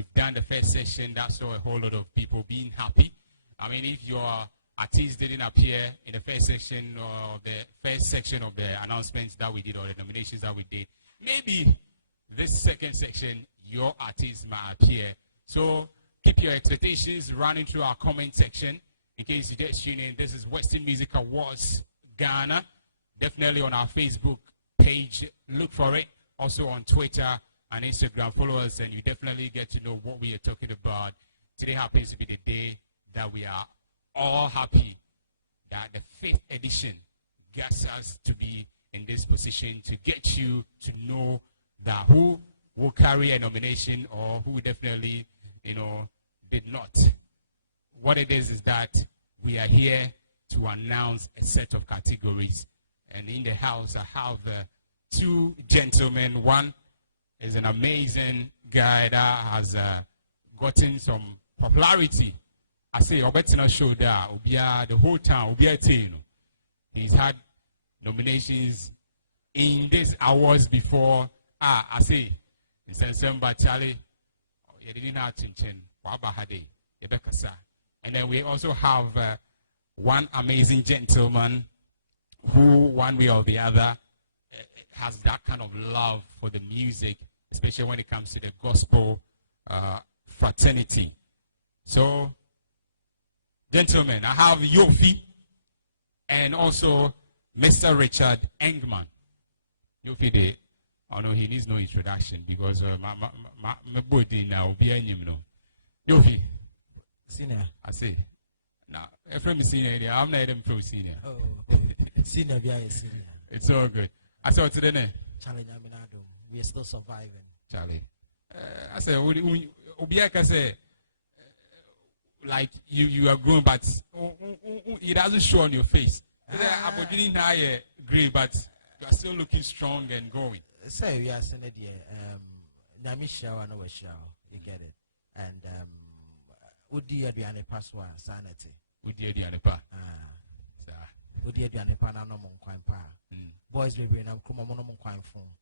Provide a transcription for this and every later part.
we've done the first session. That saw a whole lot of people being happy. I mean, if your artist didn't appear in the first section or the first section of the announcements that we did or the nominations that we did, maybe this second section, your artist might appear. So keep your expectations running through our comment section. In case you just tune in, this is Western Music Awards Ghana. Definitely on our Facebook page, look for it. Also on Twitter and Instagram, follow us, and you definitely get to know what we are talking about. Today happens to be the day that we are all happy that the 5th edition gets us to be in this position to get you to know that who will carry a nomination or who definitely, did not. What it is that we are here to announce a set of categories. And in the house, I have two gentlemen. One is an amazing guy that has gotten some popularity. I say, Obetina show that the whole town, he's had nominations in these awards before. I say, in December, Charlie, you didn't have to and then we also have one amazing gentleman who, one way or the other, has that kind of love for the music, especially when it comes to the gospel fraternity. So, gentlemen, I have Yofi and also Mr. Richard Engman. Yofi, I know he needs no introduction because my body now be any Yofi. Senior. I say. Now, from senior, I'm not even pro senior. Oh, senior, senior. It's all good. I saw today. Charlie, we are still surviving. Charlie. I say, Obiaka say, like you are growing, but it doesn't show on your face. I'm getting higher green, but you are still looking strong and going. Say, we are saying it here. Namisha, I know a show. You get it. And, Udi Adriane Paswa, sanity. Udi Adriane Pa. Udi Adriane Pa, no more quine pa. Boys, we bring them come on quine phone.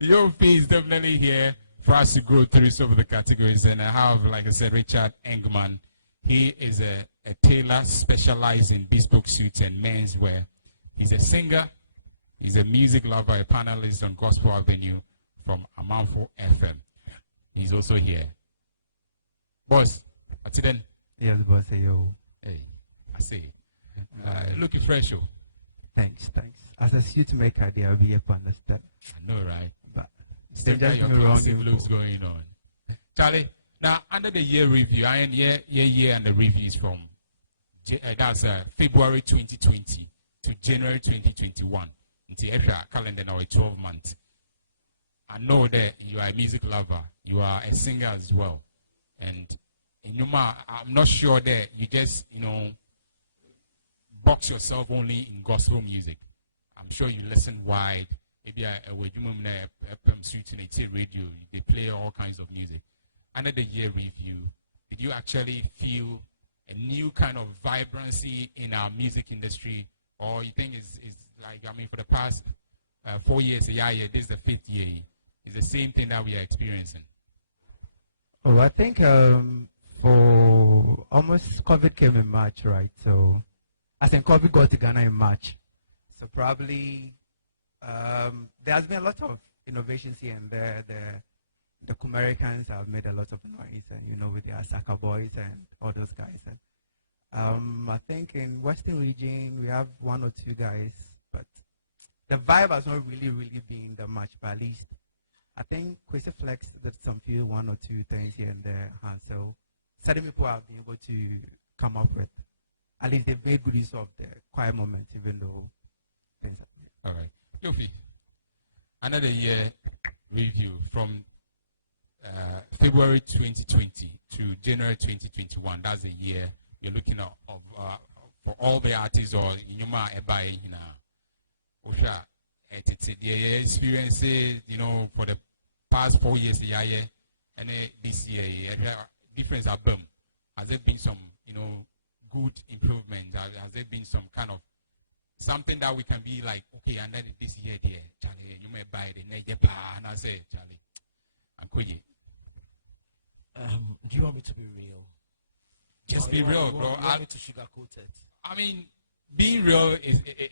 Your fee is definitely here for us to go through some of the categories. And I have, like I said, Richard Engman. He is a tailor specialized in bespoke suits and menswear. He's a singer. He's a music lover, a panelist on Gospel Avenue from Amanfo FM. He's also here. Boss, what's it then? Yes, boss. Yo. Hey, I see. Looking fresh, oh. Thanks. As a suit maker, they will be able to understand. I know, right? But still got your classic looks going on. Charlie, now under the year review, year and the reviews from that's February 2020 to January 2021. Until every calendar now, 12 months. I know that you are a music lover. You are a singer as well. And I'm not sure that you just, box yourself only in gospel music. I'm sure you listen wide. Maybe radio, they play all kinds of music. Under the year review, did you actually feel a new kind of vibrancy in our music industry? Or you think it's like, for the past 4 years, this is the 5th year. It's the same thing that we are experiencing. Oh, I think for almost COVID came in March, right? So I think COVID got to Ghana in March. So probably there has been a lot of innovations here and there. The Americans have made a lot of noise, and with their Asaka boys and all those guys. And, I think in Western region we have 1 or 2 guys, but the vibe has not really been that much. But at least I think Quasi Flex did some few 1 or 2 things here and there, and so certain people have been able to come up with. At least they've made good use of the quiet moment, even though things are. All right, Yofi. Another year review from February 2020 to January 2021. That's a year you're looking at for all the artists or Yuma Ebai, the experiences, for the past 4 years, and this year, difference have been. Has there been some, good improvement? Has there been some kind of something that we can be like, okay, and then this year, there, Charlie, you may buy the next and I say, Charlie, Ankoye. Do you want me to be real? Just be real, bro. You want me to sugarcoat it? I mean, being real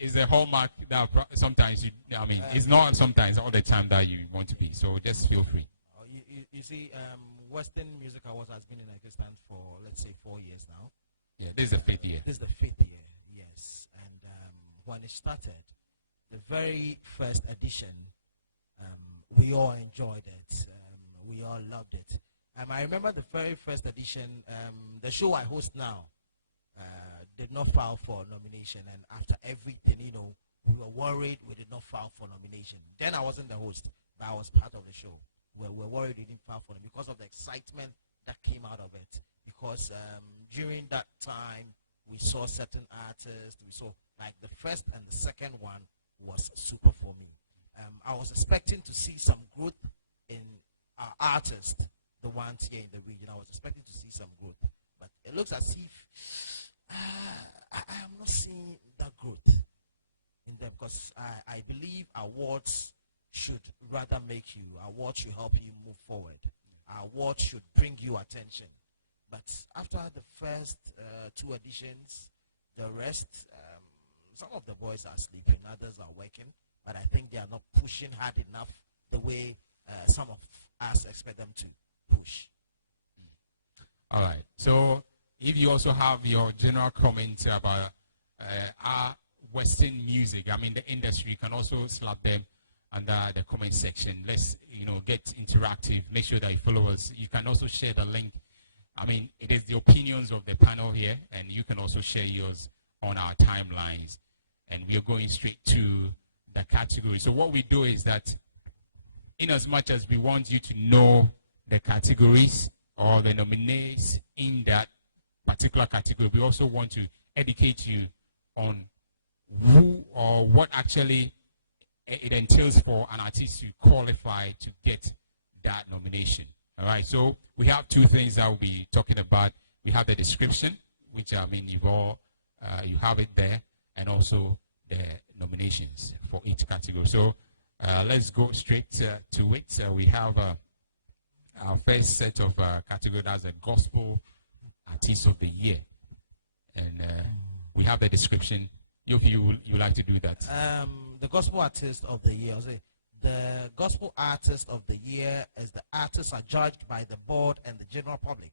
is a hallmark that sometimes it's not sometimes all the time that you want to be. So just feel free. You see, Western Music Awards has been in existence for, let's say, 4 years now. Yeah, this is the 5th year. This is the 5th year, yes. And when it started, the very first edition, we all enjoyed it. We all loved it. I remember the very first edition, the show I host now did not file for nomination. And after everything, we were worried we did not file for nomination. Then I wasn't the host, but I was part of the show. We were worried we didn't file for it because of the excitement that came out of it. Because during that time, we saw certain artists. We saw, like, the first and the second one was super for me. I was expecting to see some growth in our artists, the ones here in the region. I was expecting to see some growth. But it looks as if I am not seeing that growth in them, because I believe awards should rather make you, awards should help you move forward. Awards should bring you attention. But after the first 2 editions, the rest, some of the boys are sleeping, others are working, but I think they are not pushing hard enough the way some of us expect them to push. All right. So if you also have your general comments about our Western music, the industry, you can also slap them under the comment section. Let's, get interactive. Make sure that you follow us. You can also share the link. It is the opinions of the panel here, and you can also share yours on our timelines. And we are going straight to the category. So what we do is that, in as much as we want you to know the categories or the nominees in that particular category, we also want to educate you on who or what actually it entails for an artist to qualify to get that nomination. All right, so we have 2 things that we'll be talking about. We have the description, which you've all, you have it there, and also the nominations for each category. So let's go straight to it. We have our first set of categories as a Gospel Artist of the Year, and we have the description. If you like to do that. The Gospel Artist of the Year. The Gospel Artist of the Year is the artists are judged by the board and the general public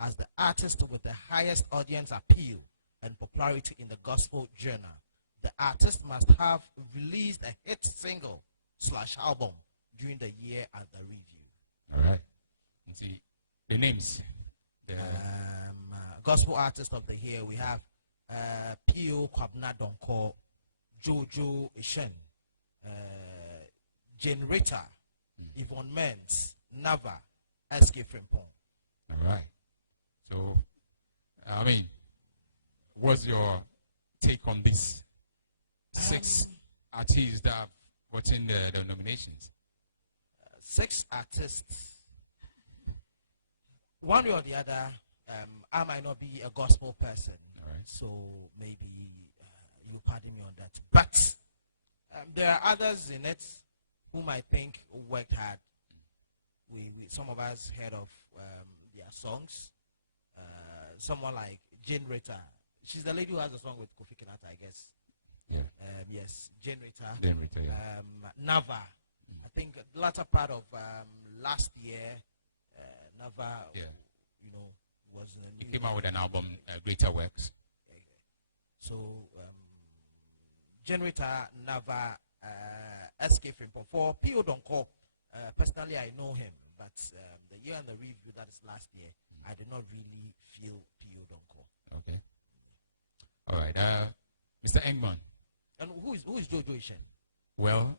as the artist with the highest audience appeal and popularity in the gospel genre. The artist must have released a hit single / album during the year at the review. All right. Let's see the names. Gospel Artist of the Year, we have Pio Kwabna Donko, Jojo Ishen, Jane Ritter, Yvonne Menz, Nava, SK Frimpong. All right. So, what's your take on these 6 artists that have gotten the nominations? 6 artists. One way or the other, I might not be a gospel person, all right, so maybe you pardon me on that. But there are others in it whom I think worked hard. Some of us heard of their songs. Someone like Jane Ritter. She's the lady who has a song with Kofi Kinata, I guess. Yeah. Yes, Jane Ritter. Jane Ritter, yeah. Nava. I think the latter part of last year, Nava, was in he came out with an album, Greater Works. So, Jane Ritter, Nava, SK Frimpong. For Pio Donko, personally, I know him, but the year and the review, that is last year, I did not really feel Pio Donko. Okay. All right. Mr. Engman. And who is Jojo Ishen? Well,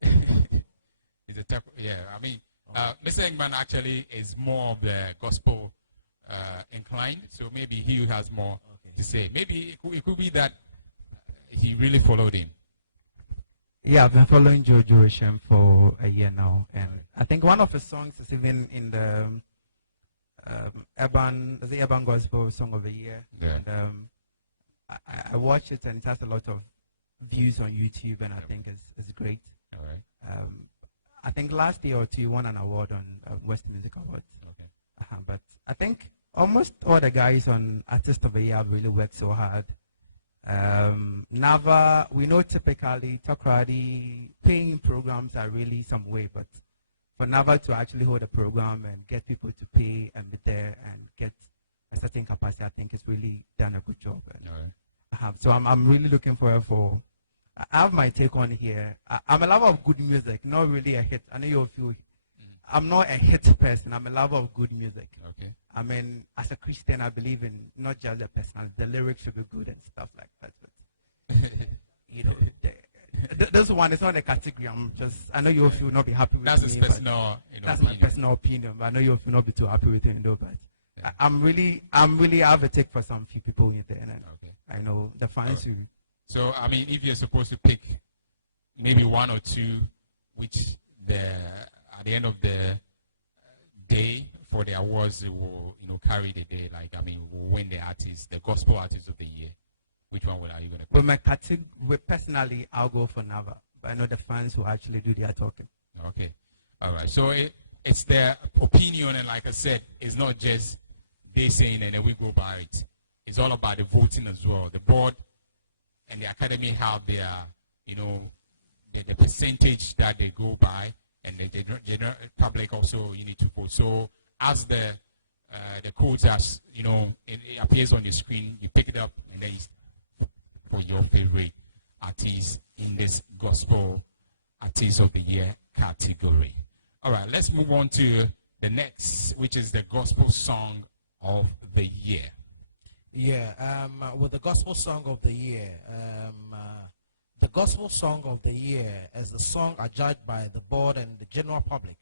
he's a type. Yeah, Mr. Engman actually is more of the gospel inclined, so maybe he has more to say. Maybe it could be that he really followed him. Yeah, I've been following Jojo Ishem for a year now, and I think one of his songs is even in the urban gospel song of the year. Yeah. And I watched it, and it has a lot of views on YouTube, and I think it's great. All right. I think last year or two, you won an award on West Music Awards. Okay. But I think almost all the guys on Artist of the Year have really worked so hard. Nava, we know typically Tokradi paying programs are really some way, but for Nava to actually hold a program and get people to pay and be there and get a certain capacity, I think it's really done a good job. And, so I'm really looking forward for. I have my take on here. I'm a lover of good music, not really a hit. I know you'll feel. I'm not a hit person. I'm a lover of good music. Okay. I mean, as a Christian, I believe in not just the personality, the lyrics should be good and stuff like that. But, you know, this one is not a category. I know you will not be happy with that's me. His personal, that's my personal opinion. But I know you will not be too happy with it, though. But yeah. I have a take for some few people in there, and okay. I know the fans who. So, I mean, if you're supposed to pick maybe one or two, which at the end of the day for the awards, they will, carry the day. Like, I mean, will win the artist, the gospel artist of the year. Which one are you going to pick? Well, my category, personally, I'll go for Nava. But I know the fans who actually do their talking. Okay. All right. So it's their opinion, and like I said, it's not just they saying and then we go by it. It's all about the voting as well. The board and the academy have their, the percentage that they go by, and the general public also you need to vote. So as the codes as it appears on the screen, you pick it up and then you for your favorite artist in this gospel artist of the year category. All right, let's move on to the next, which is the gospel song of the year. Yeah, with the gospel song of the year, the gospel song of the year is the song adjudged by the board and the general public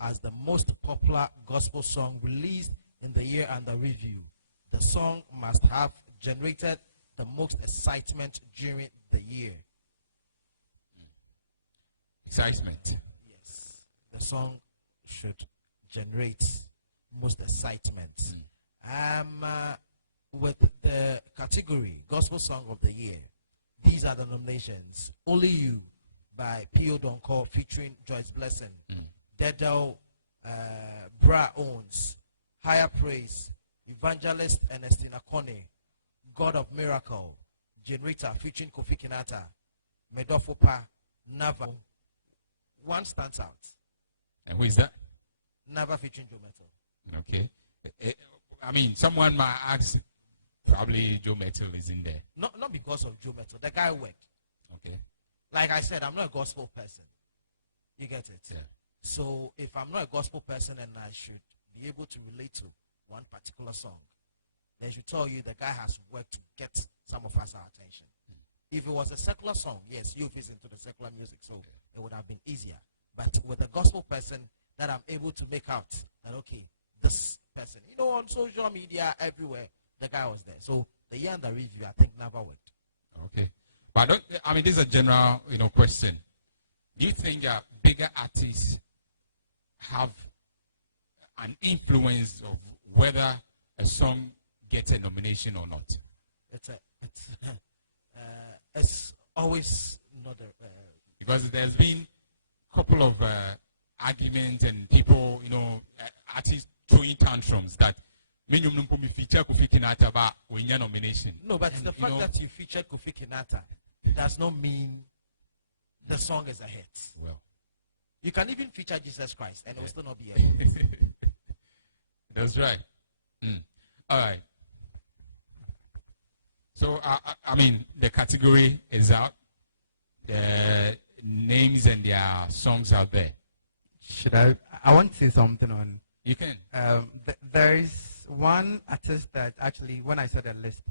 as the most popular gospel song released in the year under review. The song must have generated the most excitement during the year. Excitement. Yes, the song should generate most excitement. With the category Gospel Song of the Year, these are the nominations: Only You by P.O. Donko featuring Joyce Blessing, Dedel Bra Owens, Higher Praise, Evangelist Ernestina Kone, God of Miracle, Generator featuring Kofi Kinata, Medofopa, Nava. One stands out. And who is that? Nava featuring Joe Metal. Okay. I mean, someone might ask, probably Joe Metal is in there. Not because of Joe Metal. The guy worked. Okay. Like I said, I'm not a gospel person. You get it? Yeah. So if I'm not a gospel person and I should be able to relate to one particular song, they should tell you the guy has worked to get some of us our attention. If it was a secular song, yes, you've listened to the secular music, so it would have been easier. But with a gospel person, that I'm able to make out that, okay, this person, on social media, everywhere, the guy was there. So the year under review, I think never worked. Okay. But this is a general, question. Do you think that bigger artists have an influence of whether a song gets a nomination or not? It's always not because there's been a couple of arguments and people, artists throwing tantrums that feature Kofi Kinata but when your nomination. No, but the fact that you featured Kofi Kinata does not mean the song is a hit. Well, you can even feature Jesus Christ and it will still not be a hit. That's right. All right. So, the category is out. The names and their songs are there. Should I want to say something on. You can. There is one artist that actually, when I saw the list,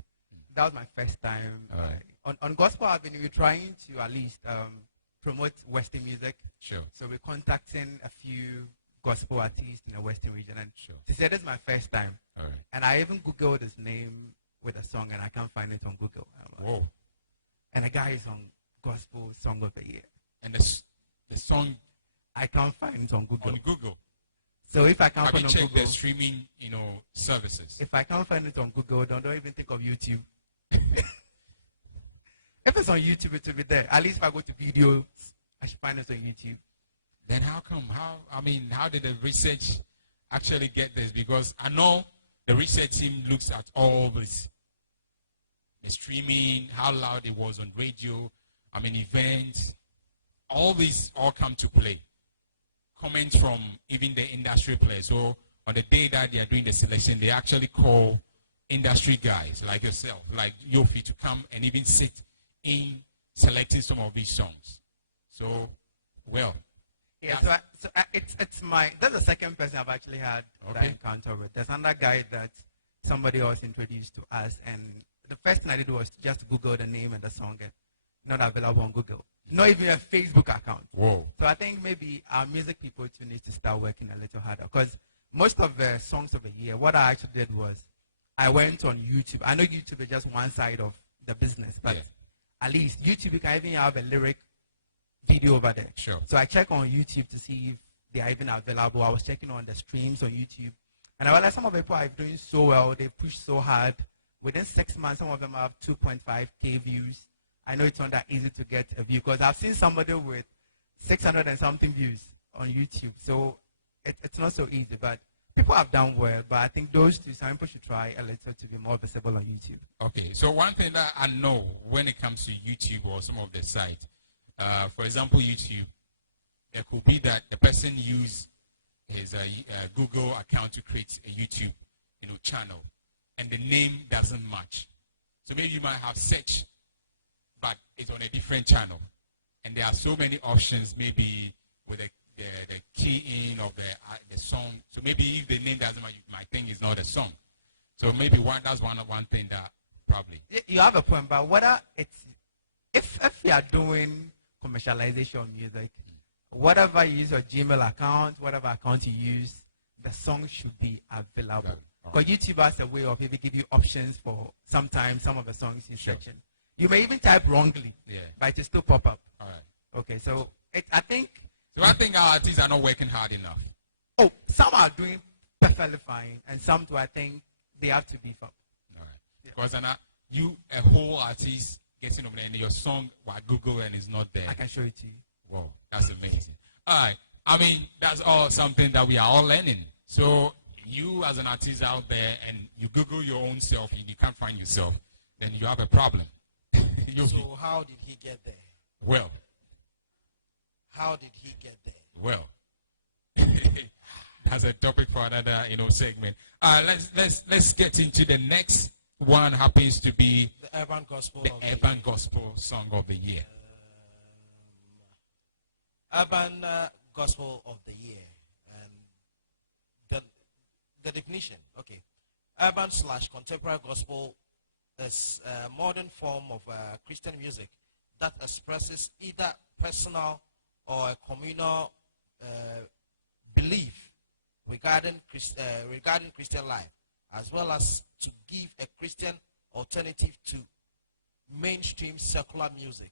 that was my first time. Right. On Gospel Avenue, we're trying to at least promote Western music. Sure. So we're contacting a few gospel artists in the Western region. And sure. They said this is my first time. All right. And I even Googled his name with a song, and I can't find it on Google. Whoa. And the guy is on Gospel Song of the Year. And the song, I can't find it on Google. On Google. So if I can't find it on check Google, the streaming, services. If I can't find it on Google, don't even think of YouTube. If it's on YouTube, it will be there. At least if I go to videos, I should find it on YouTube. then how come? How did the research actually get this? Because I know the research team looks at all this, the streaming, how loud it was on radio, events, all these all come to play. Comments from even the industry players. So on the day that they are doing the selection, they actually call industry guys like yourself, like Yofi, to come and even sit in selecting some of these songs. So, well. Yeah, it's my, that's the second person I've actually had that encounter with. There's another guy that somebody else introduced to us, and the first thing I did was just Google the name and the song, and not available on Google. Not even a Facebook account. Whoa. So I think maybe our music people too need to start working a little harder, because most of the songs of the year, what I actually did was I went on YouTube. I know YouTube is just one side of the business, but at least YouTube, you can even have a lyric video over there. Sure. So I check on YouTube to see if they are even available. I was checking on the streams on YouTube, and I realized some of the people are doing so well. They push so hard. Within 6 months, some of them have 2.5K views. I know it's not that easy to get a view, because I've seen somebody with 600 and something views on YouTube. So it's not so easy, but people have done well. But I think those two, some people should try a little to be more visible on YouTube. Okay, so one thing that I know when it comes to YouTube or some of the sites, for example, YouTube, it could be that the person used his Google account to create a YouTube, channel, and the name doesn't match. So maybe you might have search, but it's on a different channel, and there are so many options. Maybe with the key in of the song. So maybe if the name doesn't match, you might think it's not a song. So maybe that's one thing that probably. You have a point, but whether it's if you are doing commercialization of music, whatever you use your Gmail account, whatever account you use, the song should be available. Because YouTube has a way of maybe give you options for sometimes some of the songs in section. You may even type wrongly, but it will still pop up. All right. Okay, so I think our artists are not working hard enough. Oh, some are doing perfectly fine, and some too, I think they have to beef up. All right. Because you, a whole artist, getting over there, and your song, Google, and it's not there. I can show it to you. Wow, that's amazing. All right. That's all something that we are all learning. So you as an artist out there, and you Google your own self, and you can't find yourself, then you have a problem. So how did he get there? Well. How did he get there? Well. That's a topic for another, segment. Let's get into the next one. Happens to be the urban gospel. Gospel song of the year. Urban gospel of the year. The definition. Okay, urban/contemporary gospel is a modern form of Christian music that expresses either personal or a communal belief regarding Christian life, as well as to give a Christian alternative to mainstream secular music.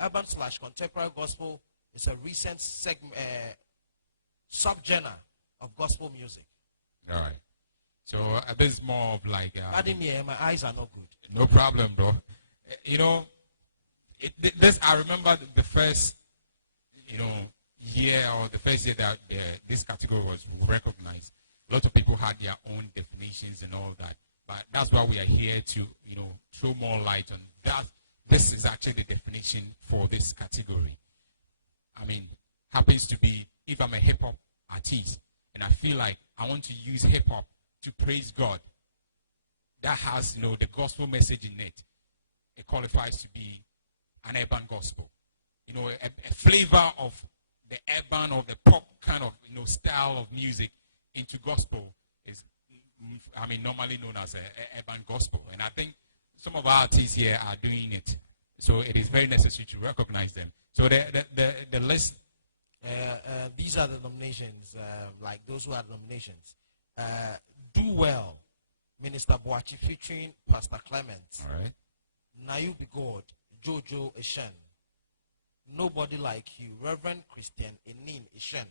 Urban/contemporary gospel is a recent subgenre of gospel music. All right. So this is more of like. Pardon me, my eyes are not good. No problem, bro. This I remember the first, year or the first year that this category was recognized. A lot of people had their own definitions and all that, but that's why we are here to, throw more light on that. This is actually the definition for this category. Happens to be if I'm a hip hop artist and I feel like I want to use hip hop to praise God, that has, the gospel message in it. It qualifies to be an urban gospel. A flavor of the urban or the pop kind of, style of music into gospel is, normally known as a urban gospel. And I think some of our artists here are doing it. So it is very necessary to recognize them. So the list. These are the nominations, like those who are nominations. Do Well, Minister Boachi featuring Pastor Clement. All right. Now You Be God, Jojo Eshen. Nobody Like You, Reverend Christian Enim Eshen.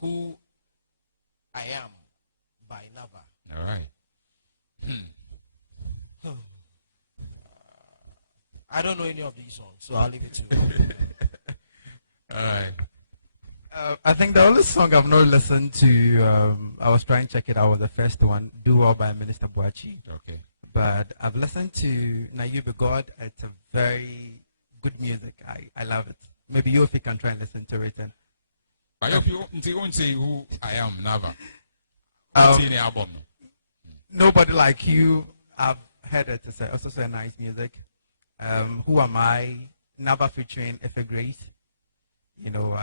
Who I Am by Nava. All right. I don't know any of these songs, so I'll leave it to you. All right. I think the only song I've not listened to, I was trying to check it out, was the first one, Do All by Minister Boachi. Okay. But I've listened to Now You Be God. It's a very good music. I love it. Maybe you, if you can try and listen to it. And But if you won't say who I am, never. The album. Nobody Like You, I've heard it. It's also say nice music. Who Am I? Never featuring Efe Grace. You know,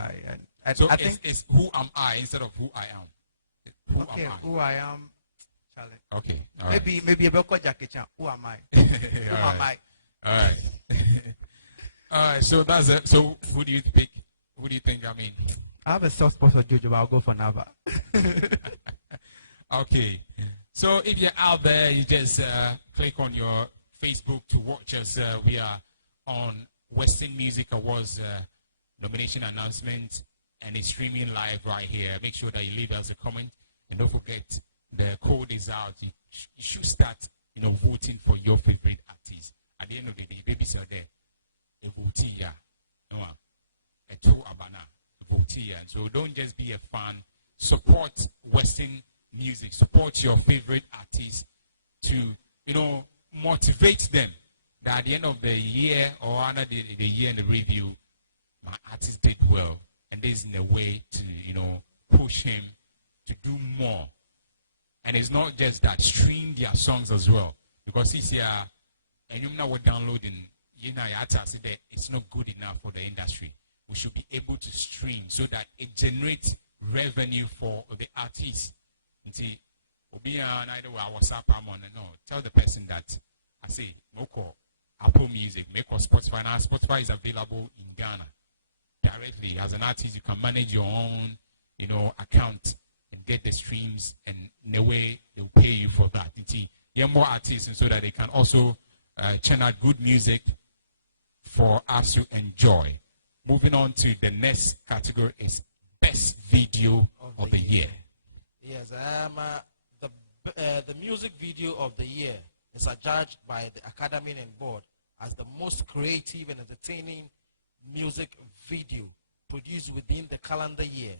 I think it's Who Am I instead of Who I Am. Okay, Who I Am. Charlie. Okay. Maybe a Beko Jackie Chan. Who am I? Who am I? All right. All right. So that's it. So who do you pick? Who do you think? I mean, I have a soft spot for Jojo, but I'll go for Nava. Okay. So if you're out there, you just click on your Facebook to watch us. We are on Western Music Awards nomination announcement, and it's streaming live right here. Make sure that you leave us a comment, and don't forget the code is out. You should start, voting for your favorite artist. At the end of the day, babies are there. A votia, a two abana, a votia. So don't just be a fan. Support Western music. Support your favorite artists to, motivate them that at the end of the year or under the year in the review, my artist did well, and this is in a way to, push him to do more. And it's not just that, stream their songs as well. Because this year, and you know we're downloading, it's not good enough for the industry. We should be able to stream so that it generates revenue for the artists. See, tell the person that I say, Moko, Apple Music, make or Spotify. Now, Spotify is available in Ghana directly. As an artist, you can manage your own, account and get the streams, and in a way, they'll pay you for that. You have more artists, and so that they can also churn out good music for us to enjoy. Moving on to the next category is Best Video of the Year. Yes, the music video of the year is adjudged by the Academy and Board as the most creative and entertaining music video produced within the calendar year.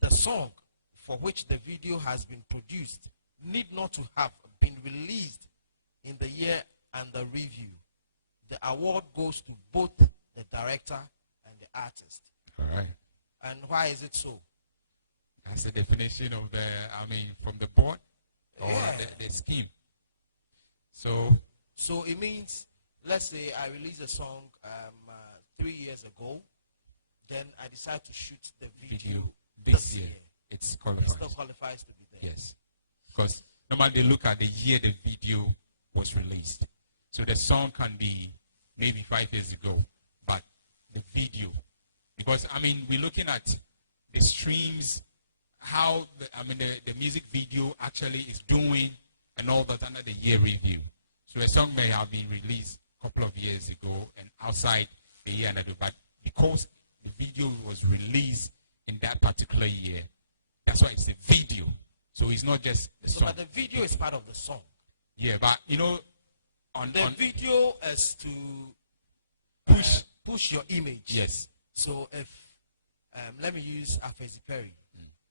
The song for which the video has been produced need not to have been released in the year under review. The award goes to both the director and the artist. All right. And why is it so? That's the definition of from the board or the scheme. So it means, let's say I release a song 3 years ago, then I decide to shoot the video this year. It still qualifies to be there. Yes. Because normally they look at the year the video was released. So the song can be maybe 5 years ago, but the video, because we're looking at the streams, how the music video actually is doing, and all that under the year review. So a song may have been released a couple of years ago and outside the year another, but because the video was released in that particular year, that's why it's a video. So it's not just the song. But the video is part of the song. Yeah, but video is to push your image. Yes. So if let me use Afezi Perry.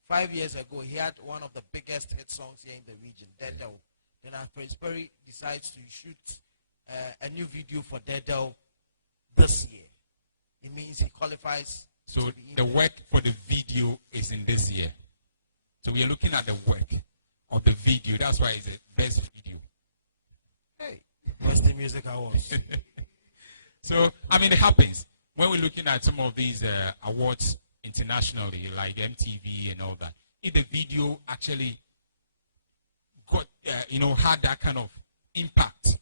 5 years ago, he had one of the biggest hit songs here in the region, Dedo. Then Afezi Perry decides to shoot a new video for Dedo this year. It means he qualifies. So the work for the video is in this year. So we are looking at the work of the video. That's why it's the best video. Hey, Western Music Awards. So, it happens. When we're looking at some of these awards internationally, like MTV and all that, if the video actually got, had that kind of impact,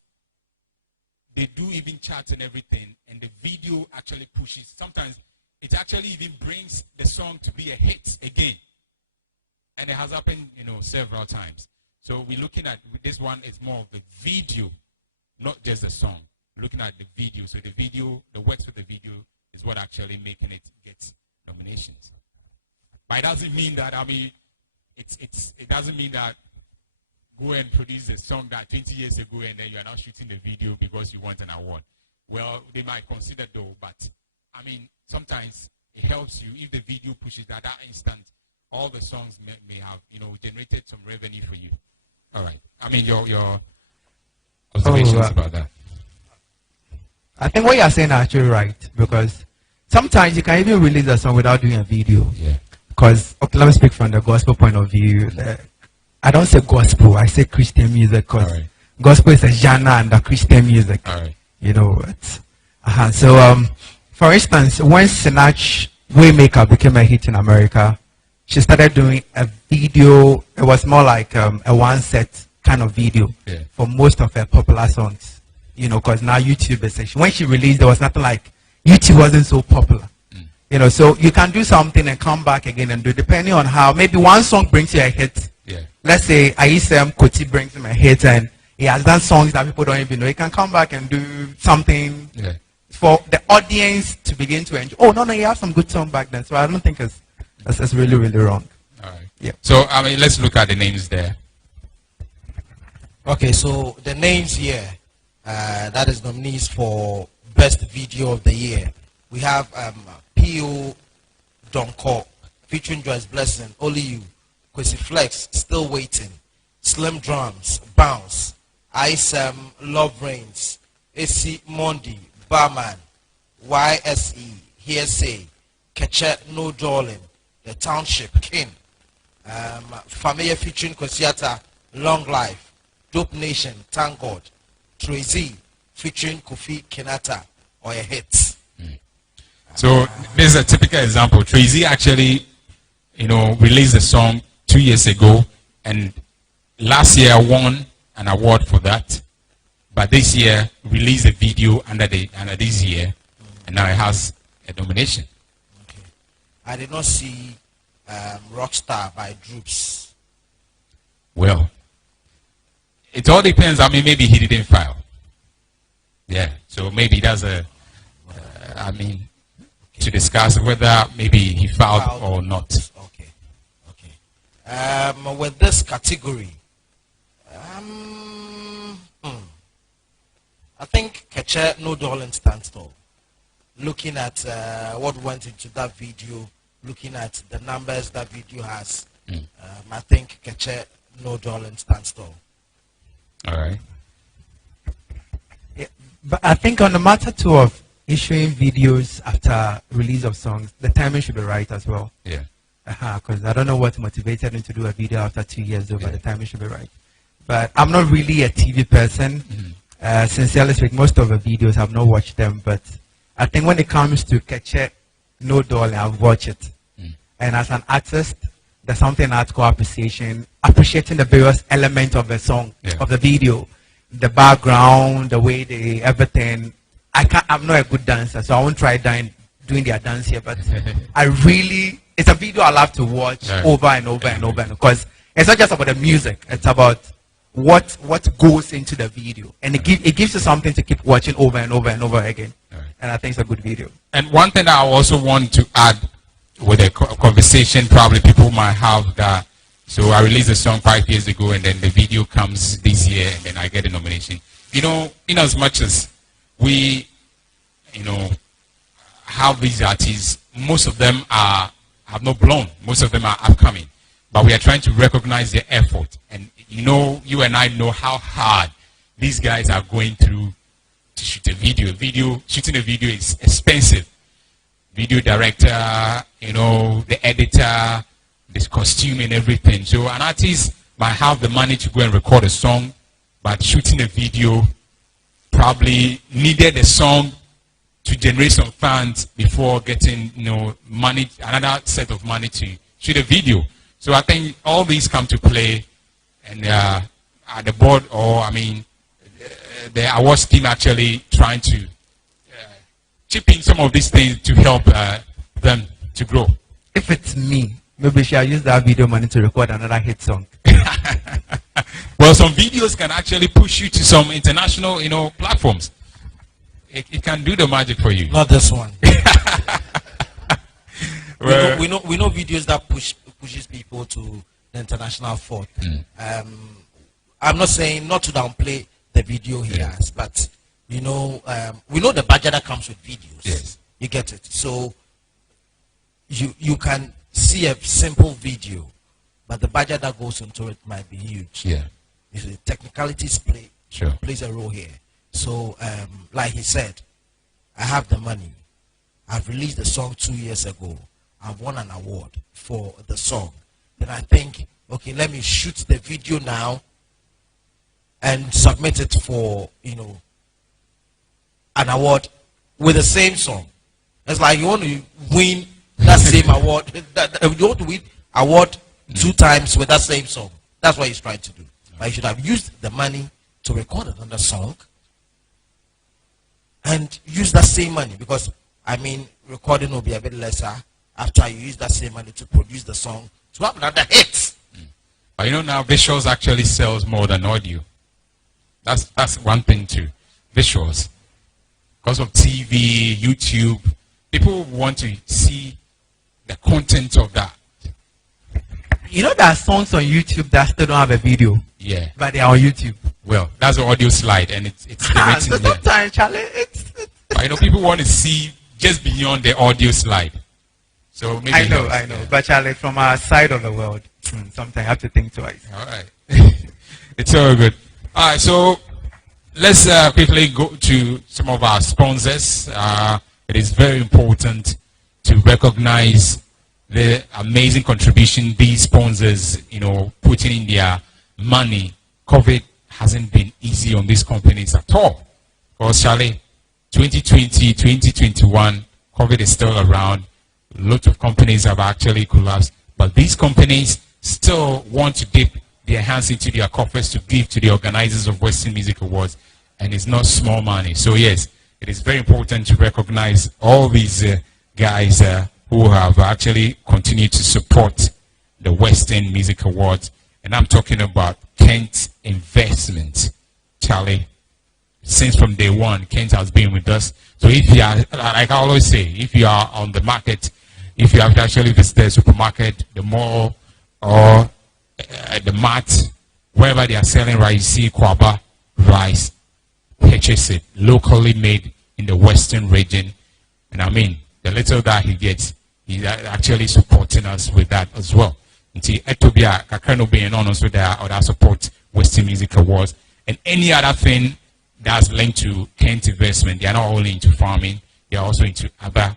they do even charts and everything, and the video actually pushes. Sometimes it actually even brings the song to be a hit again. And it has happened, several times. So we're looking at, this one is more of the video, not just the song. We're looking at the video. So the video, the works for the video is what actually making it get nominations. But it doesn't mean that, it doesn't mean that go and produce a song that 20 years ago and then you are now shooting the video because you want an award. Well, they might consider though, but sometimes it helps you if the video pushes at that instant. All the songs may have, generated some revenue for you. All right. I mean, your observations about that. I think what you're saying is actually right, because sometimes you can even release a song without doing a video. Yeah. Because, okay, let me speak from the gospel point of view. I don't say gospel, I say Christian music, because gospel is a genre under Christian music. All right. So, for instance, when Sinach Waymaker became a hit in America, she started doing a video. It was more like a one-set kind of video for most of her popular songs. Because now YouTube is, when she released, there was nothing like, YouTube wasn't so popular. So you can do something and come back again and do, depending on how, maybe one song brings you a hit. Yeah. Let's say Aisem Koti brings him a hit and he has done songs that people don't even know. He can come back and do something for the audience to begin to enjoy. Oh, no, you have some good song back then. So I don't think that's really, really wrong. All right. Yeah. So, I mean, let's look at the names there. Okay, so the names here, that is nominees for Best Video of the Year. We have P.O. Donko featuring Joyce Blessing, Only You, Kwesi Flex, Still Waiting, Slim Drums, Bounce, ISM, Love Reigns, AC Mondi, Barman, YSE, Hearsay, Ketchet, No Darling, The Township, King, Familia featuring Kosiata, Long Life, Dope Nation, Thank God, Tracy featuring Kofi Kenata, or a hit. So this is a typical example. Tracy actually, released a song 2 years ago, and last year won an award for that. But this year released a video under this year, and now it has a nomination. Okay. I did not see Rockstar by Droops. Well, it all depends. I mean, maybe he didn't file. Yeah, so maybe that's to discuss whether maybe he filed or not. Okay. With this category, I think Keche No Darling stands tall. Looking at what went into that video, looking at the numbers that video has, I think Keche No Darling stands tall. All right. Yeah, but I think on the matter too of issuing videos after release of songs, the timing should be right as well. Yeah. Because I don't know what motivated him to do a video after 2 years, though, but the timing should be right. But I'm not really a TV person. Sincerely speaking, most of the videos I've not watched them, but I think when it comes to Keche No Darling, I've watched it. And as an artist, there's something I call appreciation, appreciating the various elements of the song, of the video, the background, the way they everything. I'm not a good dancer, so I won't try doing their dance here, but it's a video I love to watch over and over and over, because it's not just about the music, it's about what goes into the video, and it gives you something to keep watching over and over and over again. And I think it's a good video. And one thing that I also want to add with a conversation probably people might have that, so I released a song 5 years ago and then the video comes this year and then I get a nomination. In as much as we, have these artists, most of them have not blown, most of them are upcoming, but we are trying to recognize their effort. And you and I know how hard these guys are going through to shoot a video. Shooting a video is expensive. Video director, the editor, this costume and everything. So an artist might have the money to go and record a song, but shooting a video probably needed a song to generate some funds before getting, money, another set of money to shoot a video. So I think all these come to play, and at the board, the awards team actually trying to chip in some of these things to help them to grow. If it's me, maybe I'll use that video money to record another hit song. Well, some videos can actually push you to some international, platforms. It can do the magic for you. Not this one. Well, we know videos that pushes people to the international fort. I'm not saying not to downplay the video he has, but we know the budget that comes with videos. Yes. You get it. So you can see a simple video, but the budget that goes into it might be huge. Yeah. You see, technicalities plays a role here. So, like he said, I have the money. I've released the song 2 years ago. I've won an award for the song. Then I think, okay, let me shoot the video now and submit it for, an award with the same song. It's like you want to win that same award. You want to win award 2 times with that same song. That's what he's trying to do. But you should have used the money to record another song and use that same money, because recording will be a bit lesser after you use that same money to produce the song to have another hit. But now visuals actually sells more than audio. That's one thing too. Visuals. Because of TV, YouTube, people want to see the content of that. There are songs on YouTube that still don't have a video. Yeah. But they are on YouTube. Well, that's the audio slide, and it's so sometimes, Charlie, but people want to see just beyond the audio slide. So maybe I know. But Charlie, from our side of the world, sometimes I have to think twice. All right. It's all good. All right, so let's quickly go to some of our sponsors. It is very important to recognize the amazing contribution these sponsors, putting in their money. COVID hasn't been easy on these companies at all. Because, Charlie, 2020, 2021, COVID is still around. Lots of companies have actually collapsed. But these companies still want to dip their hands into their coffers to give to the organizers of Western Music Awards. And it's not small money. So, yes, it is very important to recognize all these guys who have actually continued to support the Western Music Awards. And I'm talking about Kent Investment. Charlie, since from day one, Kent has been with us. So if you are, like I always say, if you are on the market, if you have to actually visit the supermarket, the mall, or the mart, wherever they are selling rice, you see Kwaba rice, purchase it, locally made in the Western region. And the little that he gets, he's actually supporting us with that as well. Until Etobia, Kakano being on also there, or that support Western Music Awards, and any other thing that's linked to Kent Investment. They are not only into farming, they are also into other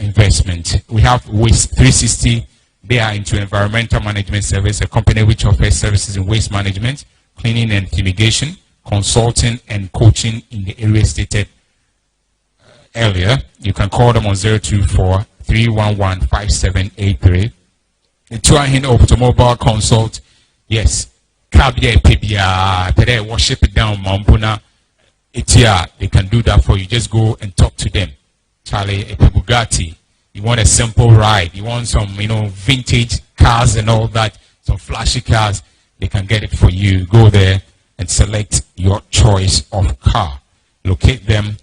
investment. We have Waste 360. They are into environmental management service, a company which offers services in waste management, cleaning and fumigation, consulting and coaching in the areas stated earlier. You can call them on 024-311-5783. The Touring Automobile Consult, yes, Kabia Pibia, Pere, worship it down, Mambuna, Itia, they can do that for you. Just go and talk to them. Charlie, a Bugatti, you want a simple ride, you want some, vintage cars and all that, some flashy cars, they can get it for you. Go there and select your choice of car. Locate them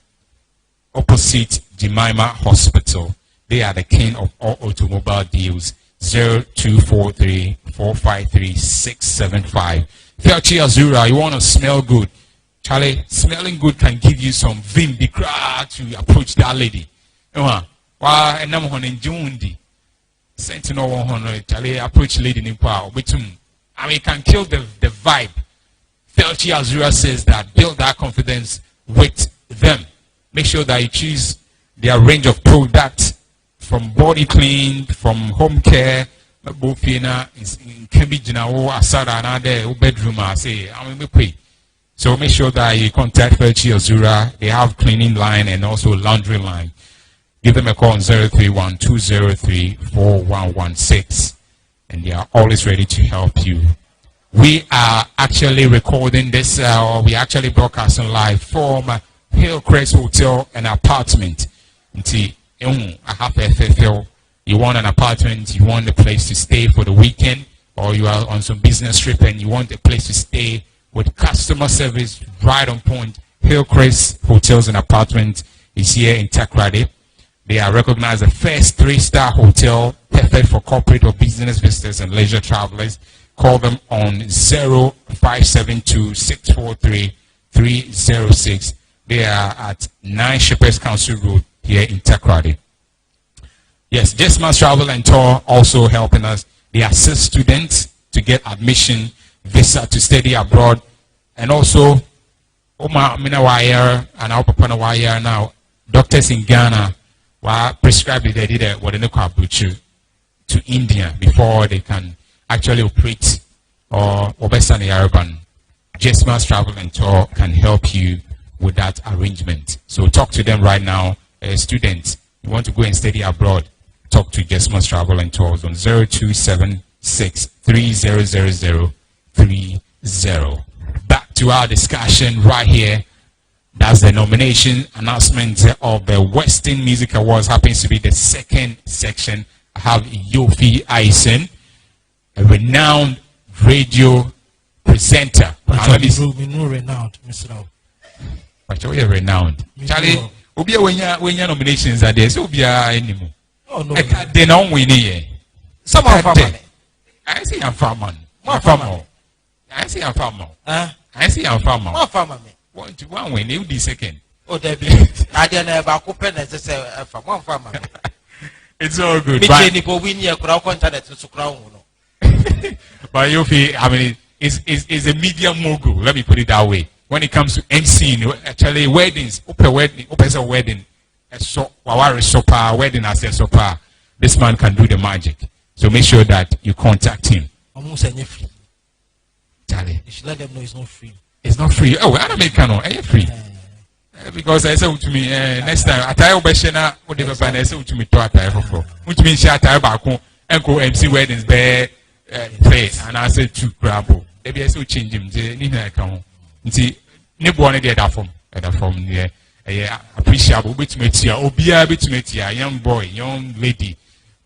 opposite Jemima Hospital. They are the king of all automobile deals. 0243-453-675. Felchi Azura, you want to smell good. Charlie, smelling good can give you some vim to approach that lady. Sentinel 100, Charlie, approach lady in power. It can kill the vibe. Felchi Azura says that build that confidence with them. Make sure that you choose their range of products, from body clean, from home care, bedroom. So make sure that you contact Felchi Azura. They have cleaning line and also laundry line. Give them a call on 031-203-4116, and they are always ready to help you. We are actually recording this, we actually broadcasting live from Hillcrest Hotel and Apartment. You want an apartment, you want a place to stay for the weekend, or you are on some business trip and you want a place to stay with customer service right on point. Hillcrest Hotels and Apartments is here in Takrady. They are recognized as the first 3-star hotel, perfect for corporate or business visitors and leisure travelers. Call them on 0572-643-306. They are at 9 Shepherd's Council Road here in Takrady. Yes, Just Mass Travel and Tour also helping us. They assist students to get admission, visa to study abroad, and also Oma Mina Wire and our Papa Wire now. Doctors in Ghana were prescribed they did what they call to India before they can actually operate or Obesani Araban. Just Mass Travel and Tour can help you with that arrangement. So talk to them right now. Students, you want to go and study abroad, talk to Just Mass Travel and Tours on 0276300030. Back to our discussion right here. That's the nomination announcement of the Western Music Awards. Happens to be the second section. I have Yofi Eisen, a renowned radio presenter. Renowned, Mr. But you're renowned. Charlie, Ubia when your nominations are there, so Ubia anymore. Oh no. They don't win here. Some of them. I see I'm farmer. More farmer. I see I'm farmer. I see I'm farmer. More farmer. One win, you be second. Oh, Debbie. I didn't have a coupon as I say, one farmer. It's all good. But Yofi, I mean, is a media mogul. Let me put it that way. When it comes to emceeing, actually weddings, open wedding, so wedding as a sopa, this man can do the magic. So make sure that you contact him. Charlie, you should let them know it's not free. It's not free. Oh, I'm American. It's free. Because I said to me, next time, I tell you, Beshana, whatever, I said to me, to attire for. Which means she attire back home and go MC weddings, bear, place. And I said to Crabbo. Maybe I said change him. I come. See, nobody get that from there. Appreciable bit meet here, Obia bit meet here, young boy, young lady,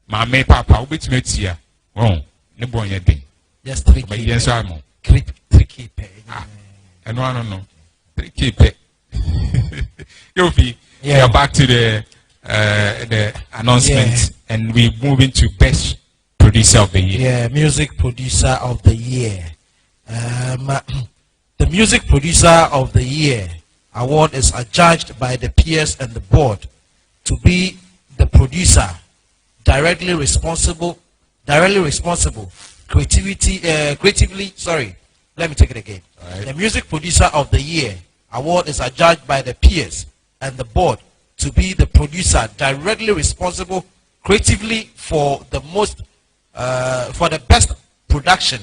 my may papa, bit meet here. Oh, no boy, your thing. Just 3K. Yes, I'm 3K pay. I don't know. 3K pay. Yofi, we are back to the announcement, and we're moving to Best Producer of the Year. Yeah, Music Producer of the Year. The Music Producer of the Year award is adjudged by the peers and the board to be the producer directly responsible, creatively. Sorry, let me take it again. Right. The Music Producer of the Year award is adjudged by the peers and the board to be the producer directly responsible creatively for the best production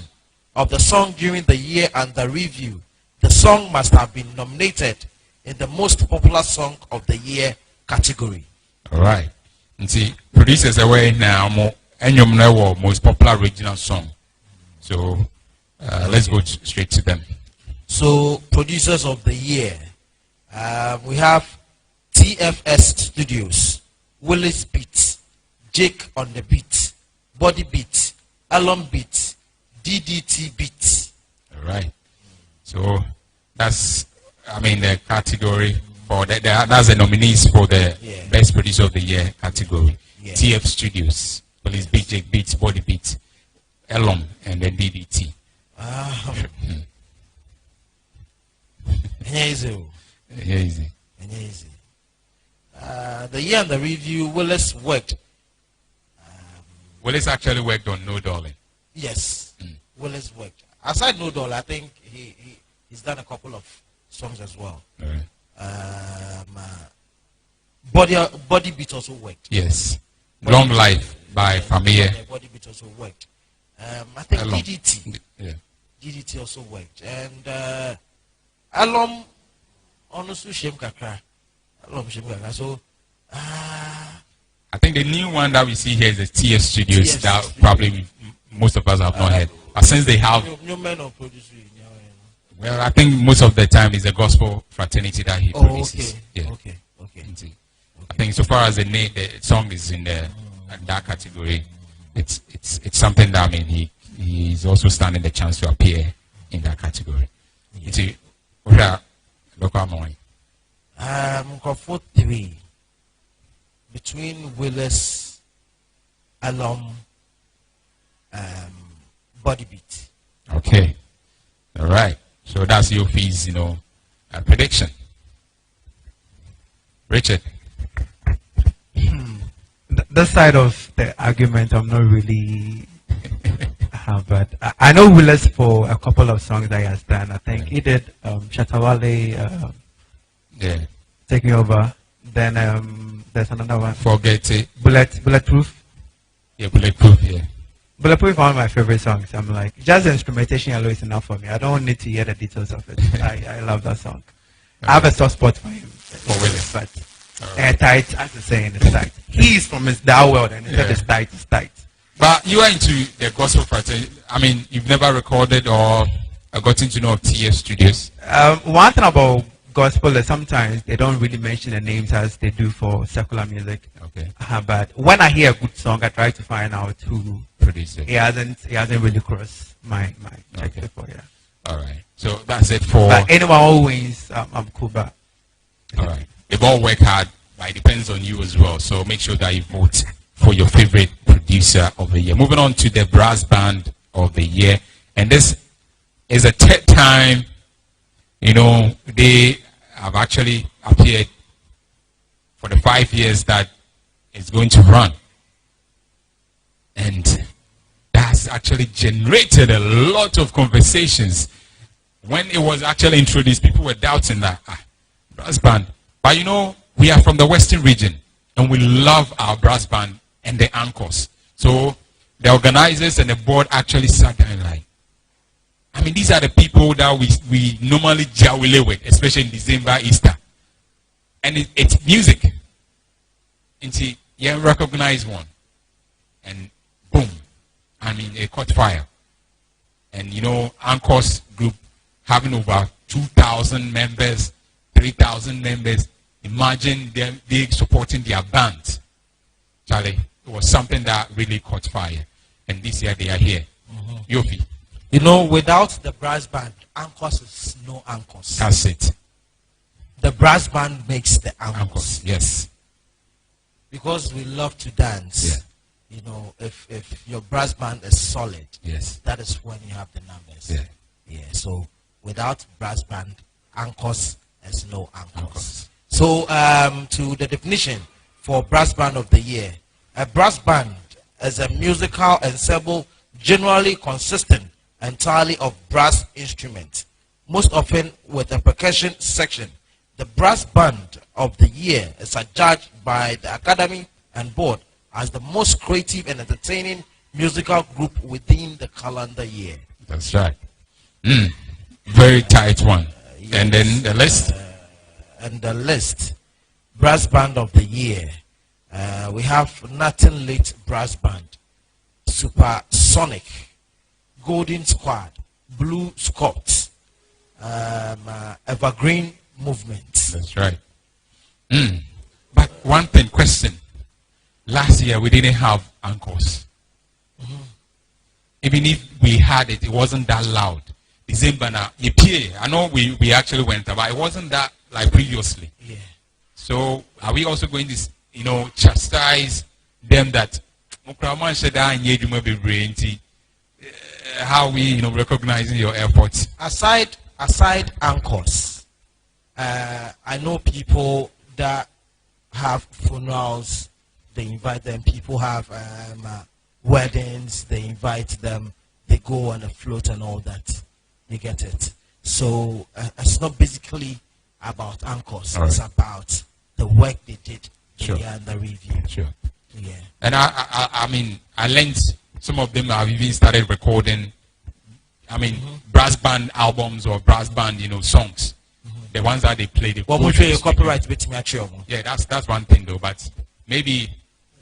of the song during the year under review. The song must have been nominated in the most popular song of the year category. All right. And see, producers are way now more most popular regional song. So let's go straight to them. So producers of the year, we have TFS Studios, Willis Beats, Jake on the Beat, Body Beat, Alum Beat, DDT Beat. All right. So that's, the category for that. That's the nominees for the Best Producer of the Year category. Yeah. TF Studios, Willis Beat, Jake Beats, Body Beat, Alum, and then DDT. Easy. The year and the review, Willis worked. Willis actually worked on No Darling. Yes, Willis worked. Aside No Darling, I think he's done a couple of songs as well. Right. Body Beat also worked. Yes. Long Life by Familia. Body Beat also worked. I think DDT. Yeah. DDT also worked. And Alum honestly shame kakra. So I think the new one that we see here is the TF Studios that probably most of us have not heard. But since they have new men of producing. Well, I think most of the time it's a gospel fraternity that he produces. Okay. Yeah. Okay. I think so far as the name, the song is in that category. It's something that he's also standing the chance to appear in that category. For 3 between Willis, Alum, Body Beat. Okay. All right. So that's your fees, prediction. Richard. this side of the argument, I'm not really. But I know Willis for a couple of songs that he has done. I think he did Shatawale, yeah, Take Me Over. Then there's another one. Forget It. Bulletproof. Yeah, Bulletproof, yeah. Bulletproof is one of my favorite songs. I'm like, just the instrumentation alone is enough for me. I don't need to hear the details of it. I love that song. I have a soft spot for him. For Willis. But tight, as the saying, it's tight. He's from that world, and he said it's tight, it's tight. But you are into the gospel fraternity. I mean, you've never recorded or gotten to know of TF Studios? One thing about gospel is sometimes they don't really mention the names as they do for secular music. Okay. But when I hear a good song, I try to find out who produced it. He hasn't really crossed my check Okay. before, yeah. All right. So that's it for. But anyone who wins, I'm cool. But all right. They've all worked hard, but it depends on you as well. So make sure that you vote for your favorite producer of the year. Moving on to the brass band of the year, and this is a third time. You know, they have actually appeared for the 5 years that it's going to run. And that's actually generated a lot of conversations. When it was actually introduced, people were doubting that, brass band. But you know, we are from the Western region, and we love our brass band and the anchors. So the organizers and the board actually sat down like, I mean, these are the people that we normally jawile with, especially in December, Easter. And it's music. And see, you recognize one. And boom. I mean, it caught fire. And you know, Anchor's group having over 2,000 members, 3,000 members. Imagine them being supporting their band. Charlie, it was something that really caught fire. And this year they are here. Yofi. You know, without the brass band, Anchors is no Anchors. That's it. The brass band makes the Anchors. Yes. Because we love to dance. Yeah. You know, if your brass band is solid, Yes. that is when you have the numbers. Yeah. Yeah. So without brass band, Anchors is no Anchors. Anchors. So to the definition for brass band of the year, a brass band is a musical ensemble generally consistent entirely of brass instruments, most often with a percussion section. The brass band of the year is adjudged by the Academy and board as the most creative and entertaining musical group within the calendar year. That's right. Very tight one. Yes. And then the list? And the list, brass band of the year. We have Nothing Late Brass Band, Supersonic, Golden Squad, Blue Scots, Evergreen Movement. That's right. But one thing, question. Last year we didn't have anchors. Even if we had it, it wasn't that loud. December now, I know we actually went, but it wasn't that like previously. Yeah. So are we also going to, you know, chastise them that how we, you know, recognizing your efforts? Aside anchors, I know people that have funerals, they invite them. People have weddings, they invite them. They go on a float and all that. You get it? So it's not basically about anchors. All it's right. about the work they did Sure. in the review. Sure. Yeah. And I mean, I learned some of them have even started recording, I mean, brass band albums or brass band, you know, songs. The ones that they play. Well, we'll show you copyright with me. Yeah, that's one thing though, but maybe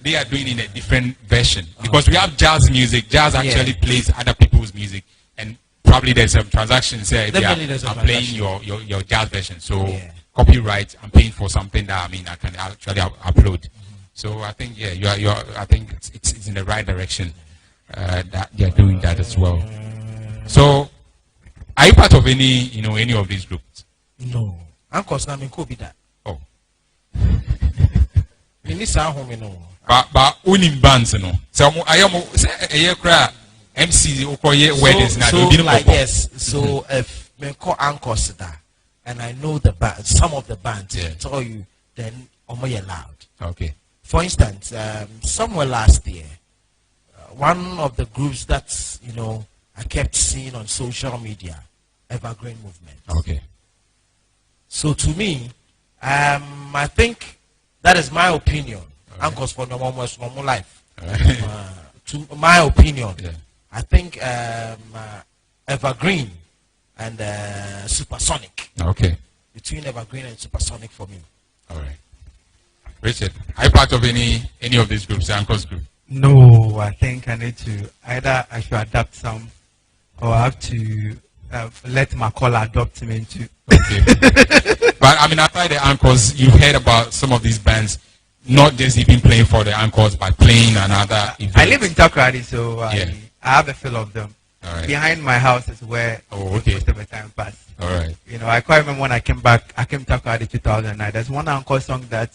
they are doing in a different version. Because we have jazz music. Jazz actually plays other people's music. And probably there's some transactions there. I'm playing your jazz version. So copyright, I'm paying for something that, I mean, I can actually upload. So I think, yeah, I think it's in the right direction that they're doing that as well. So, are you part of any of these groups? No. Anchors na could be that. Oh. But unim bands, you know. So I am MC weddings now. So like yes. So if me call anchors that, and I know the band, some of the bands, tell you, then you loud. Okay. for instance, somewhere last year, one of the groups that I kept seeing on social media, Evergreen Movement. Okay. So to me, I think that is my opinion. Uncles for normal life. To my opinion, Yeah. I think Evergreen and Supersonic. Okay. Between Evergreen and Supersonic for me. All right. Richard, are you part of any of these groups, the Uncles group? No, I think I need to either I should adapt some, or I have to let my caller adopt me into. Okay. But I mean, aside the Uncles, you heard about some of these bands, not just even playing for the Uncles, but playing another event. I live in Takoradi, so Yeah. I have a feel of them. All right. Behind my house is where most of the time pass. All right. I quite remember when I came back. I came to Takoradi 2009. There's one Uncle song that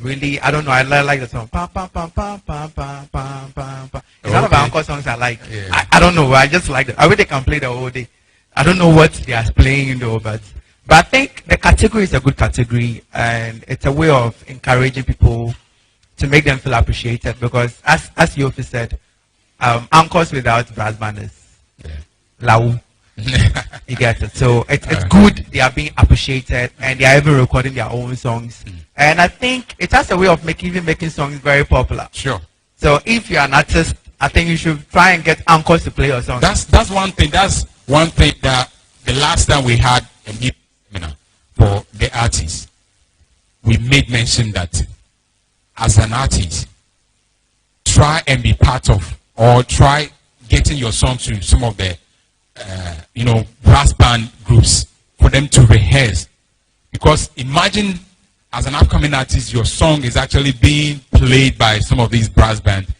really, I don't know. I like the song. Pam pam pam pam pam pam pam pam pam. It's one of my Uncle songs I like. Yeah. I don't know. I just like it. I really can play the whole day. I don't know what they are playing though, but I think the category is a good category, and it's a way of encouraging people to make them feel appreciated. Because as Yofi said, Uncles without brass band is lau. You get it. So it's good they are being appreciated, and they are even recording their own songs. And I think it has a way of making songs very popular. Sure. So if you're an artist, I think you should try and get Uncles to play your songs. That's one thing. That's one thing that the last time we had a meeting for the artists, we made mention that as an artist, try and be part of, or try getting your song to some of the brass band groups for them to rehearse. Because imagine as an upcoming artist, your song is actually being played by some of these brass bands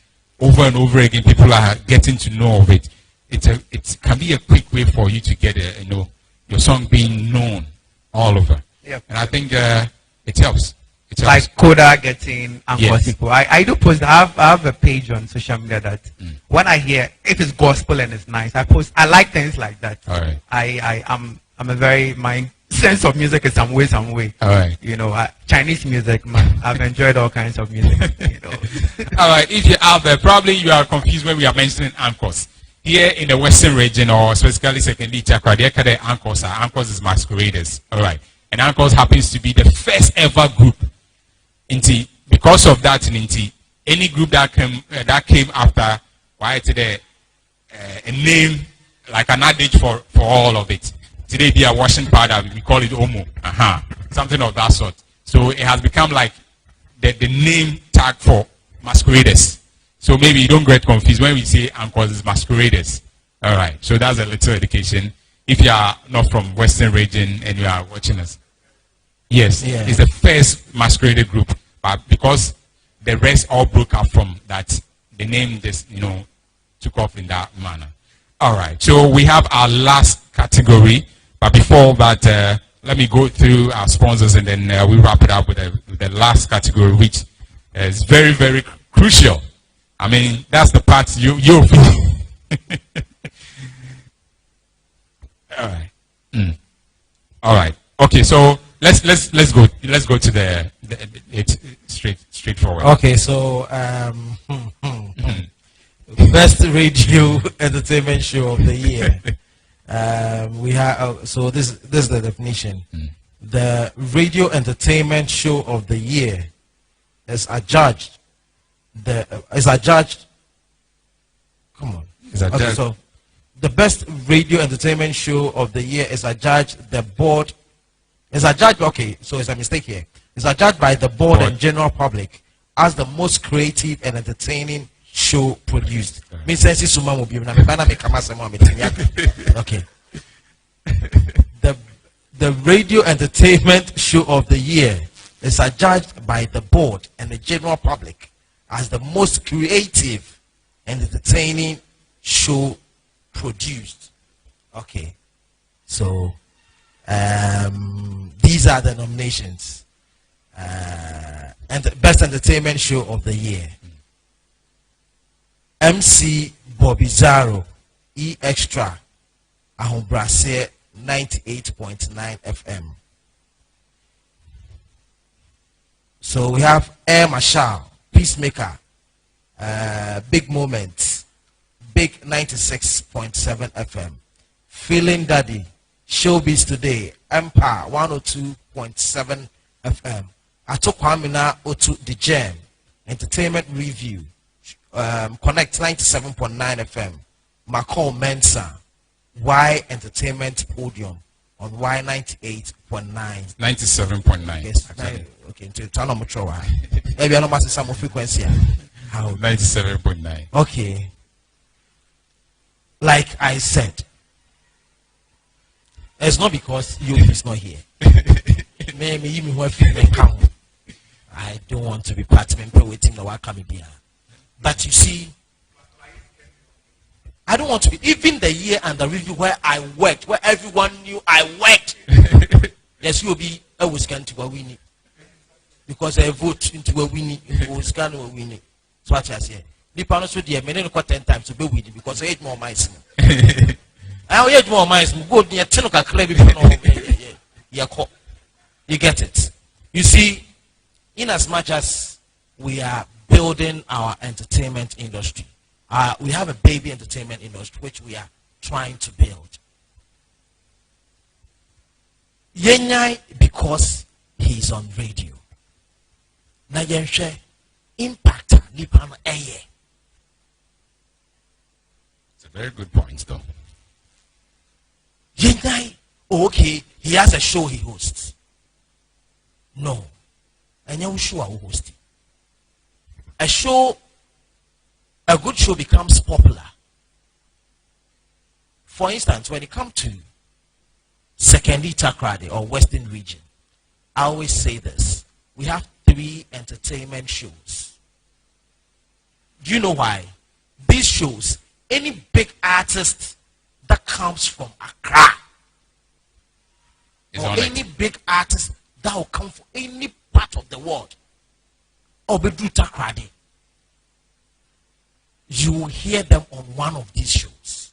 over and over again. People are getting to know of it. It can be a quick way for you to get your song being known all over. Yep. And I think it helps. It helps. Like Koda getting Uncles Yes. people. I do post. I have a page on social media that when I hear if it's gospel and it's nice, I post. I like things like that. All right. I'm a very, my sense of music is some way. All right. Chinese music, man. I've enjoyed all kinds of music. All right. If you're out there, probably you are confused when we are mentioning Uncles. Here in the Western region, or specifically secondly, Chakra, the Uncles are. Uncles is masqueraders. All right. And Uncles happens to be the first ever group. Because of that, any group that came after, why today a name like an adage for all of it. Today they are washing powder. We call it Omo. Something of that sort. So it has become like the name tag for masqueraders. So maybe you don't get confused when we say Uncles is masqueraders. All right. So that's a little education. If you are not from Western region and you are watching us. Yes, yeah. It's the first masquerader group, but because the rest all broke up from that, the name just took off in that manner. All right, so we have our last category, but before that, let me go through our sponsors and then we wrap it up with the last category, which is very, very crucial. I mean, that's the part you're All right. All right. Okay, so let's go to it's straightforward. Okay, so best radio entertainment show of the year. We have so this is the definition. The radio entertainment show of the year is adjudged. Come on. Okay, so the best radio entertainment show of the year is adjudged. The board is adjudged. Okay, so it's a mistake here. It's adjudged by the board and general public as the most creative and entertaining show produced. Okay. The radio entertainment show of the year is adjudged by the board and the general public as the most creative and entertaining show produced. Okay, so these are the nominations. And the best entertainment show of the year: MC Bobby Zaro, E Extra, Ahombrase 98.9 FM. So we have Air Marshal, Peacemaker, Big Moments, Big 96.7 FM, Feeling Daddy, Showbiz Today, Empire 102.7 FM, Atokwamina Otu The Gem, Entertainment Review, Connect 97.9 FM, Macall Mensa, Y Entertainment Podium on Y 98.9. 97.9. Yes, okay. To turn on much over. Maybe I know some frequency. How? 97.9. Okay. Like I said, it's not because you is not here. Maybe you may come. I don't want to be part of him waiting the work coming here. But you see, I don't want to be even the year and the review where I worked, where everyone knew I worked. Yes, you'll be always going to go winning. Because I vote into a winning, always going to winning. So what I say. The panels with the many 10 times to be winning because I hate more mice. I hate more mice. Go near 10 o'clock. You get it. You see, in as much as we are building our entertainment industry, we have a baby entertainment industry which we are trying to build. Yenyai because he's on radio. Na yenshe impact nipa no eye. It's a very good point, though. Yenyai, okay, he has a show he hosts. No, enya show a host. A good show becomes popular. For instance, when it comes to Secondary Takrade or Western region, I always say this. We have 3 entertainment shows. Do you know why? These shows, any big artist that comes from Accra, or any big artist that will come from any part of the world, or Bedru Takrade, you will hear them on one of these shows.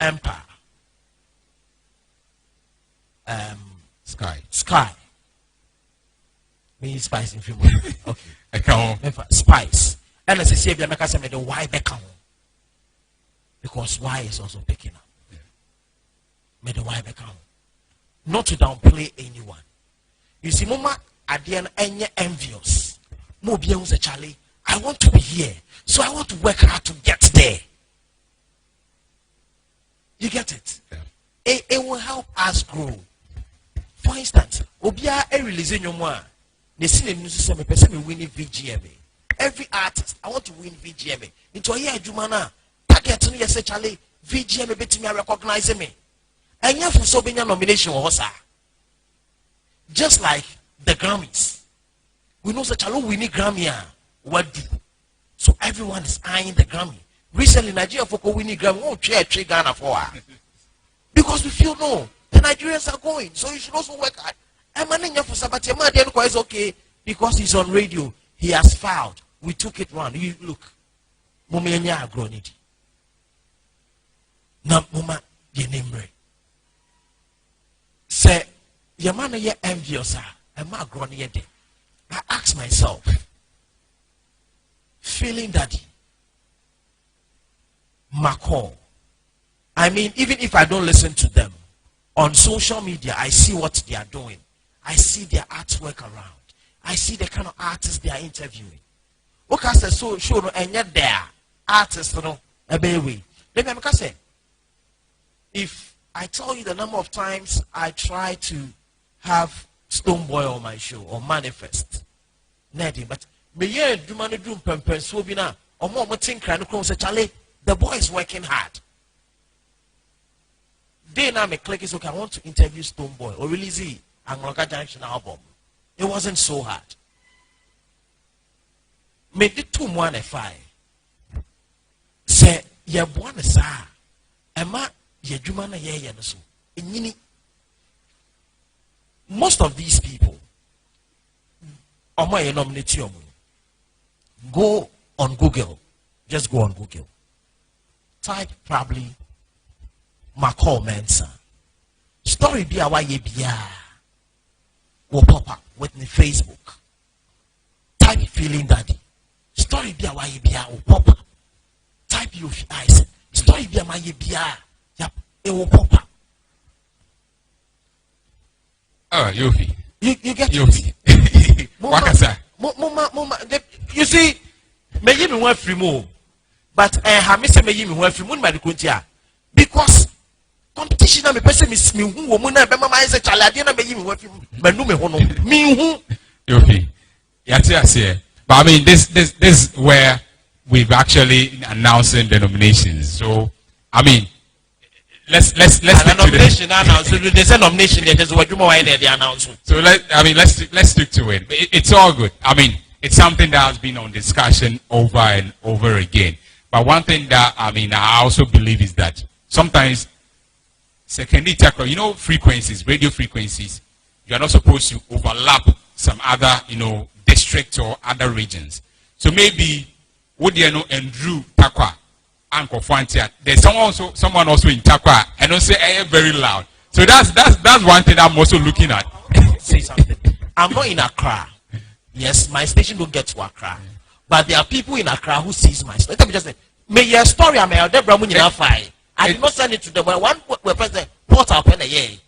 Empire. Sky. Me Spice in film. Okay. Spice. And as I say, I make us the Y back on. Because Y is also picking up. Made the Y back on. Not to downplay anyone. You see, Mama, at the end, any envious. Mo bien say, Charlie, I want to be here. So I want to work hard to get there. You get it? Yeah. It will help us grow. For instance, Obia a release in your one. They see the news me person winning VGMA. Every artist, I want to win VGMA. Into a year, Jumana, target to me, say, Charlie, VGMA bet me recognize me. And you have so many nomination also. Just like the Grammys. We know such a low winning Grammy. What do? So everyone is eyeing the Grammy. Recently, Nigeria for winning Grammy won't share Ghana for her. Because we feel no, the Nigerians are going. So you should also work hard. I'm for Sabbath. Is okay because he's on radio. He has filed. We took it round. You look. Mumenya grown it. Now, Mama, your name right. Say, your man is envious. I'm not grown yet. I ask myself, Feeling Daddy, Macall. I mean, even if I don't listen to them, on social media, I see what they are doing. I see their artwork around. I see the kind of artists they are interviewing. Okay, so show and yet they are artists, you know, a baby. Let me say, if I tell you the number of times I try to have Stoneboy on my show or Manifest, Neddy, but me yeah, do man do pempen so be na or more think kind of say Charlie, the boy is working hard. Then I click is okay. I want to interview Stoneboy or release the Angloka Junction album. It wasn't so hard. Made it 2-1-5. Say ye born a sa. Emma ye jumana ye so. Most of these people, go on Google. Just go on Google. Type probably Macall Mensa. Story be awa ye biya will pop up with the Facebook. type feeling daddy. Story be a why be a pop. Type Yofi eyes. Story be a my be a yep, it will pop up. Oh, Yofi. You get Yofi. Wakasa. Mama, you see, may you want free move, but I miss me you want free moon by the Kuntia because competition. I'm a person miss me who woman, but Mama is a child. I may you want free, but no me who Yofi. Yeah, but I mean, this is where we've actually announcing the nominations. So, I mean, let's stick to nomination announcement. There's a nomination. There's what you more in the announcement. So let's stick to it. It's all good. I mean, it's something that has been on discussion over and over again. But one thing that I also believe is that sometimes secondary tackle, frequencies, radio frequencies, you are not supposed to overlap some other, district or other regions. So maybe would you know Andrew Takwa, Uncle Fantia, there's someone also in Takwa and don't say very loud. So that's one thing I'm also looking at. Say something. I'm not in Accra. Yes, my station don't get to Accra. But there are people in Accra who sees my story. Let me just say, may your story I may have I did not send it to them. One president port up in a year.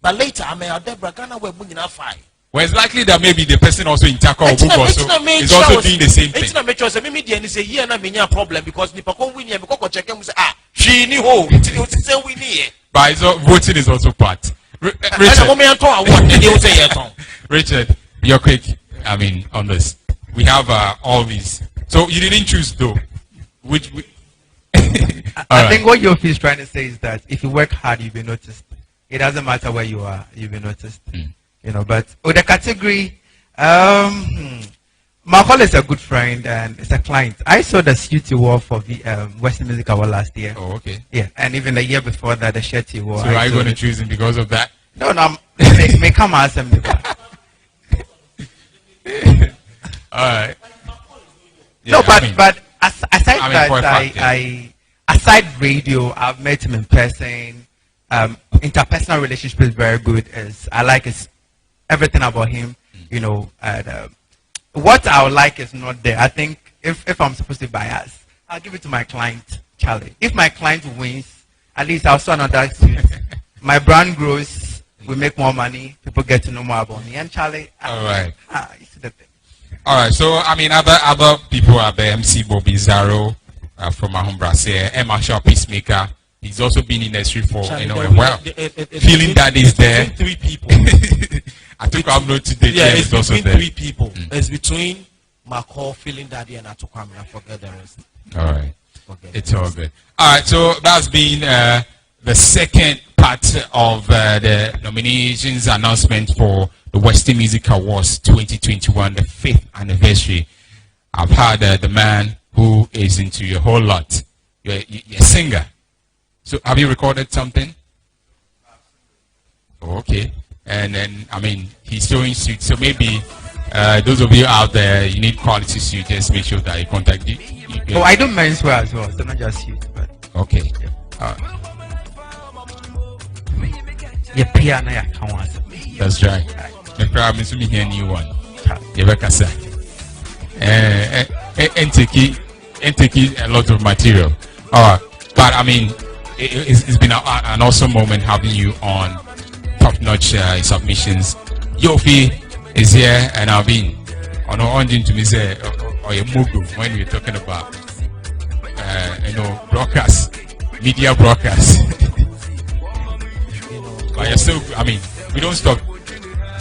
But later I may have Ghana where well, it's likely that maybe the person also in Takwa is also doing the same thing. It's not make sure maybe the say here na me problem because the person win here because check them say she ni ho it's say we need. But voting is also part. Richard, you're quick. On this, we have all these. So you didn't choose though. I think what Yofi is trying to say is that if you work hard, you'll be noticed. It doesn't matter where you are, you'll be noticed. But with the category, Michael is a good friend and it's a client. I saw the suit you wore for the Western Music Award last year. Oh, okay. Yeah, and even the year before that, the shirt you wore. So are you going to choose him because of that? No, may come ask him. All right. Yeah, no, but aside radio, I've met him in person. Interpersonal relationship is very good. I like everything about him. What I would like is not there. I think if I'm supposed to be biased, I'll give it to my client, Charlie. If my client wins, at least I'll saw another suit. My brand grows, we make more money, people get to know more about me. And Charlie, all right. You see the thing. All right. So other people are there. MC Bobby Zaro from Ahombrase, Emma Shaw Peacemaker. He's also been in the industry for a while. Feeling that is there. Three people. I took I'm not today. Yeah, it's between three people. It's between McCall, Feeling Daddy, and Atukwame. I forget the rest. All right. It's all good. All right. So that's been the second part of the nominations announcement for the Western Music Awards 2021, the 5th anniversary. I've had the man who is into a whole lot. You're a singer. So have you recorded something? Oh, okay. And then, he's showing suits. So maybe those of you out there, you need quality suits. Just make sure that you contact you. Oh, I do menswear as well. So not just suits, but okay. That's right. The problem is we hear a new one. And take a lot of material. But it's been an awesome moment having you on top-notch submissions. Yofi is here, and I've been on to me say or a mogul when we're talking about broadcast, media broadcast. But you're still, we don't stop.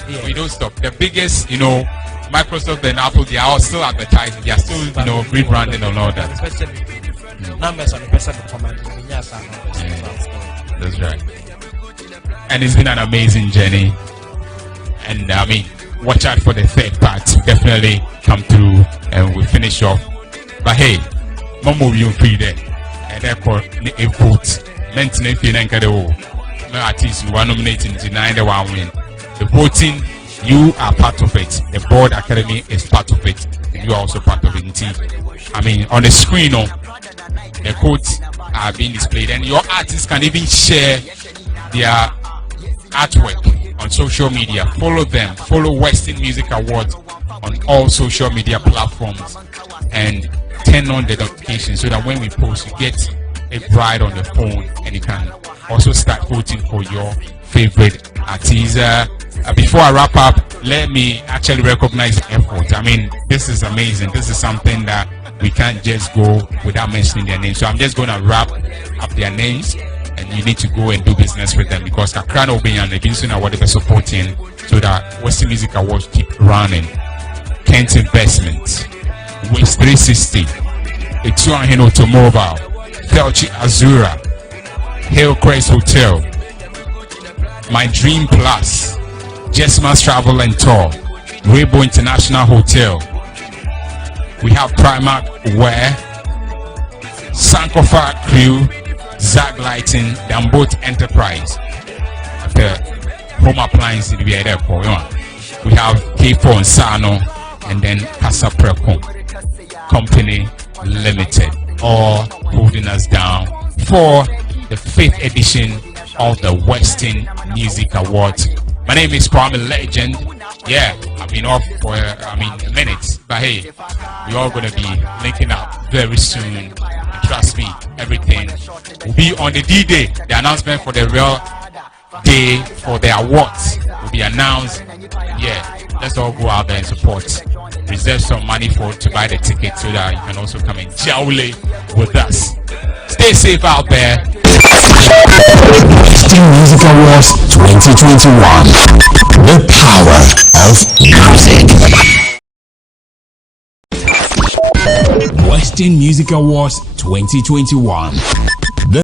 Yeah. We don't stop. The biggest, Microsoft and Apple, they are all still advertising. They are still, rebranding and all that. Numbers on the person comment. That's right. And it's been an amazing journey. And watch out for the third part. Definitely come through and we'll finish off. But hey, Momo you free there. And therefore a vote. Maintenance in Enkado. No artists who are nominating to 9 win. The voting, you are part of it. The board academy is part of it. You are also part of it. On the screen, the codes are being displayed, and your artists can even share their artwork on social media. Follow them. Follow Western Music Awards on all social media platforms and turn on the notifications so that when we post, you get it right on the phone, and you can also start voting for your favorite artist. Before I wrap up, let me actually recognize the effort. I mean, this is amazing. This is something that we can't just go without mentioning their names. So I'm just going to wrap up their names, and you need to go and do business with them, because Kakran Obeyan, they've been soon whatever supporting so that Western Music Awards keep running. Kent Investment, West 360, Etuahin Automobile, Felchi Azura, Hillcrest Hotel, My Dream Plus, Jesma's Travel and Tour, Rainbow International Hotel. We have Primark Wear, Sankofa Crew, Zag Lighting, Dambot Enterprise, the home appliance we are there for. We have K4 and Sano, and then Casa Preco Company Limited, all holding us down for the 5th edition of the Western Music Awards. My name is Kwame Legend. Yeah, I've been off for a minute, but hey, we're all gonna be linking up very soon. And trust me, everything will be on the D-Day. The announcement for the real day for the awards will be announced. Yeah, let's all go out there and support. Reserve some money to buy the ticket so that you can also come and jolly with us. Stay safe out there. Western Music Awards 2021. The power of music. Western Music Awards 2021.